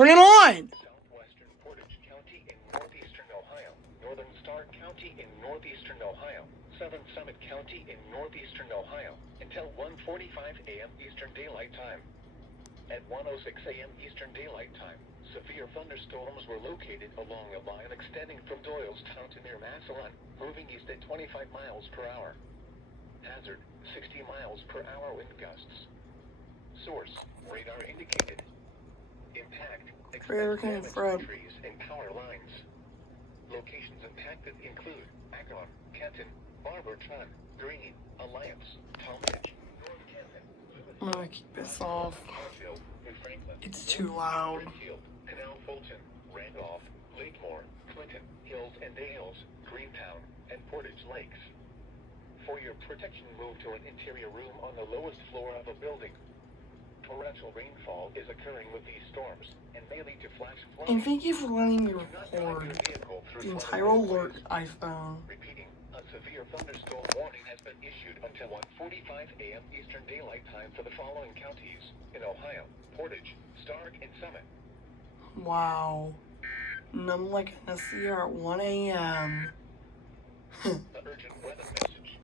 Turn it on! Southwestern Portage County in northeastern Ohio, northern Stark County in northeastern Ohio, southern Summit County in northeastern Ohio, until 1:45 a.m. Eastern Daylight Time. At 1:06 a.m. Eastern Daylight Time, severe thunderstorms were located along a line extending from Doylestown to near Massillon, moving east at 25 miles per hour. Hazard, 60 miles per hour wind gusts. Source, radar indicated. Impact, expect damage to trees and power lines. Locations impacted include Akron, Kenton, Barberton, Green, Alliance, Talmadge, North Canton. I'm gonna keep this off. It's too loud. Canal Fulton, Randolph, Lakemore, Clinton, Hills and Dales, Greentown, and Portage Lakes. For your protection, move to an interior room on the lowest floor of a building. Torrential rainfall is occurring with these storms and may lead to flash flooding. And thank you for letting me record the entire alert iPhone. Repeating, a severe thunderstorm warning has been issued until 1:45 a.m. Eastern Daylight Time for the following counties in Ohio: Portage, Stark, and Summit. Wow. And I'm like gonna see her at 1 a.m. The urgent weather